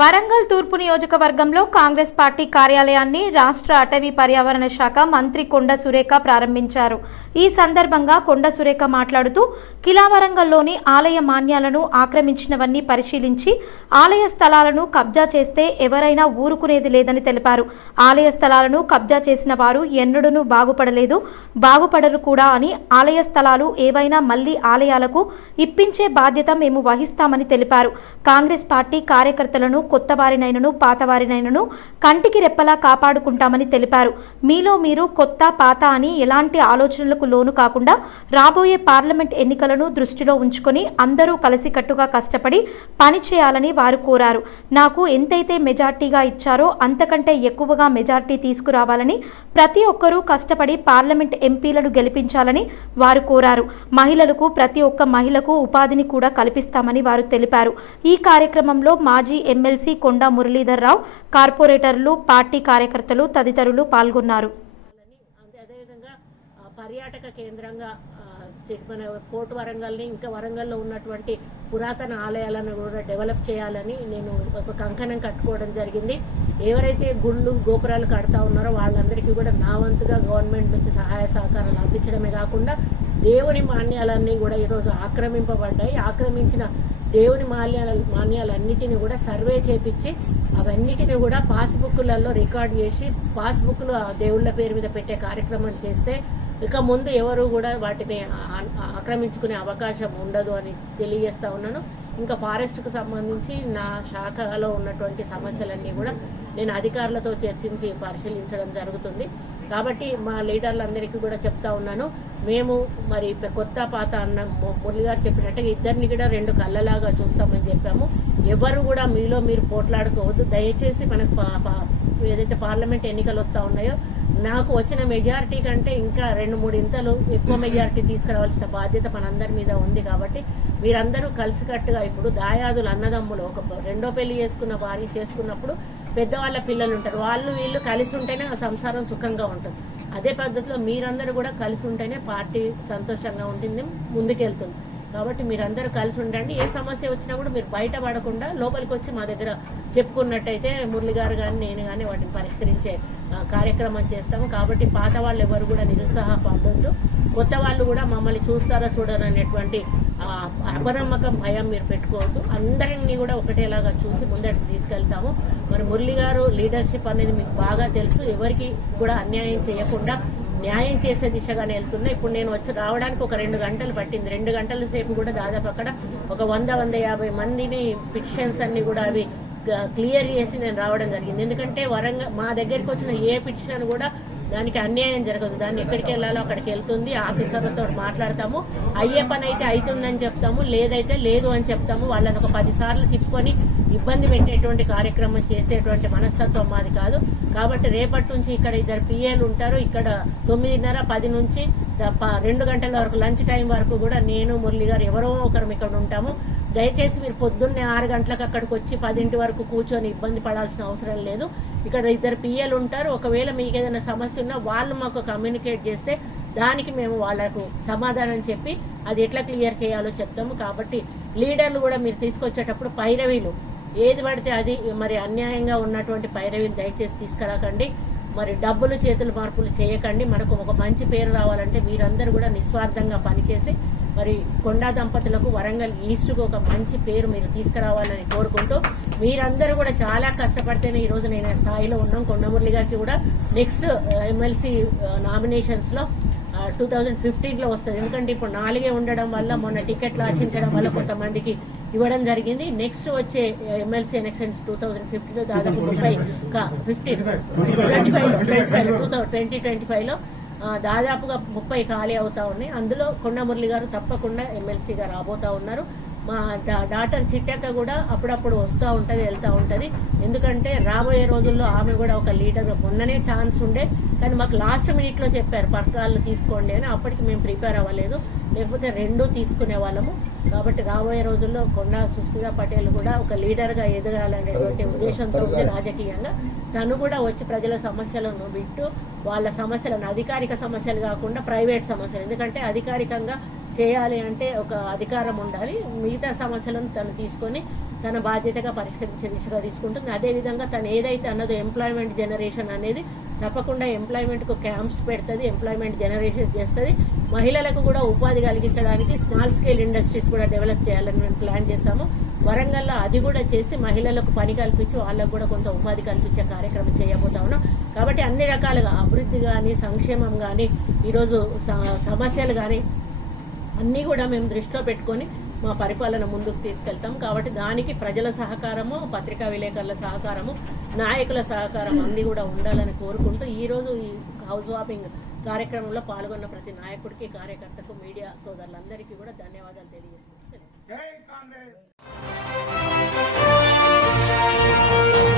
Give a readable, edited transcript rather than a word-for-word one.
వరంగల్ తూర్పు నియోజకవర్గంలో కాంగ్రెస్ పార్టీ కార్యాలయాన్ని రాష్ట్ర అటవీ పర్యావరణ శాఖ మంత్రి కొండ సురేఖ ప్రారంభించారు. ఈ సందర్భంగా కొండ సురేఖ మాట్లాడుతూ కిలావరంగల్లోని ఆలయ మాన్యాలను ఆక్రమించినవన్నీ పరిశీలించి ఆలయ స్థలాలను కబ్జా చేస్తే ఎవరైనా ఊరుకునేది లేదని తెలిపారు. ఆలయ స్థలాలను కబ్జా చేసిన వారు ఎన్నడూనూ బాగుపడలేదు, బాగుపడరు కూడా అని, ఆలయ స్థలాలు ఏవైనా మళ్లీ ఆలయాలకు ఇప్పించే బాధ్యత మేము వహిస్తామని తెలిపారు. కాంగ్రెస్ పార్టీ కార్యకర్తలను కొత్త వారినైనను పాత వారినైనను కంటికి రెప్పలా కాపాడుకుంటామని తెలిపారు. మీలో మీరు కొత్త పాత అని ఎలాంటి ఆలోచనలకు లోను కాకుండా రాబోయే పార్లమెంట్ ఎన్నికలను దృష్టిలో ఉంచుకొని అందరూ కలిసికట్టుగా కష్టపడి పని చేయాలని వారు కోరారు. నాకు ఎంతైతే మెజార్టీగా ఇచ్చారో అంతకంటే ఎక్కువగా మెజార్టీ తీసుకురావాలని, ప్రతి ఒక్కరూ కష్టపడి పార్లమెంట్ ఎంపీలను గెలిపించాలని వారు కోరారు. మహిళలకు ప్రతి ఒక్క మహిళకు ఉపాధిని కూడా కల్పిస్తామని వారు తెలిపారు. ఈ కార్యక్రమంలో మాజీ ఎమ్మెల్సీ కొండా మురళీధర్ రావు, కార్పొరేటర్లు, పార్టీ కార్యకర్తలు తదితరులు పాల్గొన్నారు. అదేవిధంగా పర్యాటక కేంద్రంగా మన కోర్టు వరంగల్ని, ఇంకా వరంగల్లో ఉన్నటువంటి పురాతన ఆలయాలను కూడా డెవలప్ చేయాలని నేను ఒక కంకణం కట్టుకోవడం జరిగింది. ఎవరైతే గుళ్ళు గోపురాలు కడతా ఉన్నారో వాళ్ళందరికీ కూడా నా వంతుగా గవర్నమెంట్ నుంచి సహాయ సహకారాలు అందించడమే కాకుండా దేవుని మాన్యాలన్నీ కూడా ఈరోజు ఆక్రమింపబడ్డాయి. ఆక్రమించిన దేవుని మాన్యాలన్నిటిని కూడా సర్వే చేపించి అవన్నిటిని కూడా పాస్బుక్లలో రికార్డ్ చేసి పాస్బుక్లు దేవుళ్ళ పేరు మీద పెట్టే కార్యక్రమం చేస్తే ఇక ముందు ఎవరు కూడా వాటిని ఆక్రమించుకునే అవకాశం ఉండదు అని తెలియజేస్తా ఉన్నాను. ఇంకా ఫారెస్ట్కు సంబంధించి నా శాఖలో ఉన్నటువంటి సమస్యలన్నీ కూడా నేను అధికారులతో చర్చించి పరిశీలించడం జరుగుతుంది. కాబట్టి మా లీడర్లందరికీ కూడా చెప్తా ఉన్నాను, మేము మరి కొత్త పాత అన్న మురళి గారు చెప్పినట్టుగా ఇద్దరిని కూడా రెండు కళ్ళలాగా చూస్తామని చెప్పాము. ఎవరు కూడా మీలో మీరు పోట్లాడుకోవద్దు. దయచేసి మనకు ఏదైతే పార్లమెంట్ ఎన్నికలు వస్తూ ఉన్నాయో నాకు వచ్చిన మెజారిటీ కంటే ఇంకా 2-3 ఇంతలు ఎక్కువ మెజారిటీ తీసుకురావాల్సిన బాధ్యత మనందరి మీద ఉంది. కాబట్టి మీరందరూ కలిసికట్టుగా, ఇప్పుడు దాయాదులు అన్నదమ్ములు ఒక రెండో పెళ్లి చేసుకున్న భార్య చేసుకున్నప్పుడు పెద్దవాళ్ళ పిల్లలు ఉంటారు, వాళ్ళు వీళ్ళు కలిసి ఉంటేనే ఆ సంసారం సుఖంగా ఉంటుంది. అదే పద్ధతిలో మీరందరూ కూడా కలిసి ఉంటేనే పార్టీ సంతోషంగా ఉంటుంది, ముందుకెళ్తుంది. కాబట్టి మీరందరూ కలిసి ఉండండి. ఏ సమస్య వచ్చినా కూడా మీరు బయటపడకుండా లోపలికి వచ్చి మా దగ్గర చెప్పుకున్నట్టయితే మురళి గారు కానీ నేను కానీ వాటిని పరిష్కరించే కార్యక్రమం చేస్తాము. కాబట్టి పాత వాళ్ళు ఎవరు కూడా నిరుత్సాహపడొద్దు. కొత్త వాళ్ళు కూడా మమ్మల్ని చూస్తారో చూడరు అనేటువంటి అపనమ్మకం, భయం మీరు పెట్టుకోవద్దు. అందరినీ కూడా ఒకటేలాగా చూసి ముందటికి తీసుకెళ్తాము. మరి మురళి గారు లీడర్షిప్ అనేది మీకు బాగా తెలుసు. ఎవరికి కూడా అన్యాయం చేయకుండా న్యాయం చేసే దిశగానే వెళ్తున్నా. ఇప్పుడు నేను రావడానికి ఒక 2 గంటలు పట్టింది. 2 గంటల సేపు కూడా దాదాపు అక్కడ ఒక 100-150 మందిని పిటిషన్స్ అన్ని కూడా అవి క్లియర్ చేసి నేను రావడం జరిగింది. ఎందుకంటే మా దగ్గరికి వచ్చిన ఏ పిటిషన్ కూడా దానికి అన్యాయం జరగదు. దాన్ని ఎక్కడికి వెళ్ళాలో అక్కడికి వెళ్తుంది. ఆఫీసర్లతో మాట్లాడతాము. అయ్యే పని అయితే అవుతుందని చెప్తాము, లేదైతే లేదు అని చెప్తాము. వాళ్ళని ఒక 10 సార్లు తిప్పుకొని ఇబ్బంది పెట్టేటువంటి కార్యక్రమం చేసేటువంటి మనస్తత్వం మాది కాదు. కాబట్టి రేపటి నుంచి ఇక్కడ 2 పిఏలు ఉంటారు. ఇక్కడ 9:30-10 నుంచి 2 గంటల వరకు లంచ్ టైం వరకు కూడా నేను మురళి గారు ఎవరో ఒకరు ఇక్కడ ఉంటాము. దయచేసి మీరు పొద్దున్నే 6 గంటలకు అక్కడికి వచ్చి 10 వరకు కూర్చొని ఇబ్బంది పడాల్సిన అవసరం లేదు. ఇక్కడ 2 పిఏలు ఉంటారు. ఒకవేళ మీకు ఏదైనా సమస్య ఉన్నా వాళ్ళు మాకు కమ్యూనికేట్ చేస్తే దానికి మేము వాళ్లకు సమాధానం చెప్పి అది ఎట్లా క్లియర్ చేయాలో చెప్తాము. కాబట్టి లీడర్లు కూడా మీరు తీసుకొచ్చేటప్పుడు పైరవీలు ఏది పడితే అది మరి అన్యాయంగా ఉన్నటువంటి పైరవీలు దయచేసి తీసుకురాకండి. మరి డబ్బులు చేతులు మార్పులు చేయకండి. మనకు ఒక మంచి పేరు రావాలంటే మీరందరూ కూడా నిస్వార్థంగా పనిచేసి మరి కొండా దంపతులకు వరంగల్ ఈస్ట్కు ఒక మంచి పేరు మీరు తీసుకురావాలని కోరుకుంటూ, మీరందరూ కూడా చాలా కష్టపడితేనే ఈరోజు నేను స్థాయిలో ఉన్నాం. కొండమురళి గారికి కూడా నెక్స్ట్ ఎమ్మెల్సీ నామినేషన్స్లో 2015లో వస్తుంది. ఎందుకంటే ఇప్పుడు 4 ఉండడం వల్ల మొన్న టికెట్లు ఆశించడం వల్ల కొంతమందికి ఇవ్వడం జరిగింది. నెక్స్ట్ వచ్చే ఎమ్మెల్సీ ఎలక్షన్స్ 2015లో దాదాపు 2025లో దాదాపుగా 30 ఖాళీ అవుతా ఉన్నాయి. అందులో కొండమురళి గారు తప్పకుండా ఎమ్మెల్సీగా రాబోతా ఉన్నారు. మా డాక్టర్ చిట్టక్క కూడా అప్పుడప్పుడు వస్తూ ఉంటుంది, వెళ్తూ ఉంటుంది. ఎందుకంటే రాబోయే రోజుల్లో ఆమె కూడా ఒక లీడర్. మొన్ననే ఛాన్స్ ఉండే, కానీ మాకు లాస్ట్ మినిట్లో చెప్పారు పథకాలు తీసుకోండి అని. అప్పటికి మేము ప్రిపేర్ అవ్వలేదు, లేకపోతే 2 తీసుకునే వాళ్ళము. కాబట్టి రాబోయే రోజుల్లో కొండా సుస్మితా పటేల్ కూడా ఒక లీడర్గా ఎదగాలనేటువంటి ఉద్దేశంతో ఉంది రాజకీయంగా. తను కూడా వచ్చి ప్రజల సమస్యలను వింటూ వాళ్ళ సమస్యలను అధికారిక సమస్యలు కాకుండా ప్రైవేట్ సమస్యలు, ఎందుకంటే అధికారికంగా చేయాలి అంటే ఒక అధికారం ఉండాలి, మిగతా సమస్యలను తను తీసుకొని తన బాధ్యతగా పరిష్కరించే దిశగా తీసుకుంటుంది. అదేవిధంగా తను ఏదైతే అన్నదో ఎంప్లాయ్మెంట్ జనరేషన్ అనేది తప్పకుండా ఎంప్లాయ్మెంట్కు క్యాంప్స్ పెడుతుంది, ఎంప్లాయ్మెంట్ జనరేషన్ చేస్తుంది. మహిళలకు కూడా ఉపాధి కలిగించడానికి స్మాల్ స్కేల్ ఇండస్ట్రీస్ కూడా డెవలప్ చేయాలని మేము ప్లాన్ చేస్తాము. వరంగల్లో అది కూడా చేసి మహిళలకు పని కల్పించి వాళ్ళకు కూడా కొంత ఉపాధి కల్పించే కార్యక్రమం చేయబోతా ఉన్నాం. కాబట్టి అన్ని రకాలుగా అభివృద్ధి కానీ సంక్షేమం కానీ ఈరోజు సమస్యలు కానీ అన్నీ కూడా మేము దృష్టిలో పెట్టుకొని మా పరిపాలన ముందుకు తీసుకెళ్తాం. కాబట్టి దానికి ప్రజల సహకారము, పత్రికా విలేకరుల సహకారము, నాయకుల సహకారం అన్నీ కూడా ఉండాలని కోరుకుంటూ ఈరోజు ఈ హౌస్ వార్మింగ్ కార్యక్రమంలో పాల్గొన్న ప్రతి నాయకుడికి, కార్యకర్తకు, మీడియా సోదరులందరికీ కూడా ధన్యవాదాలు తెలియజేసుకుంటున్నాను.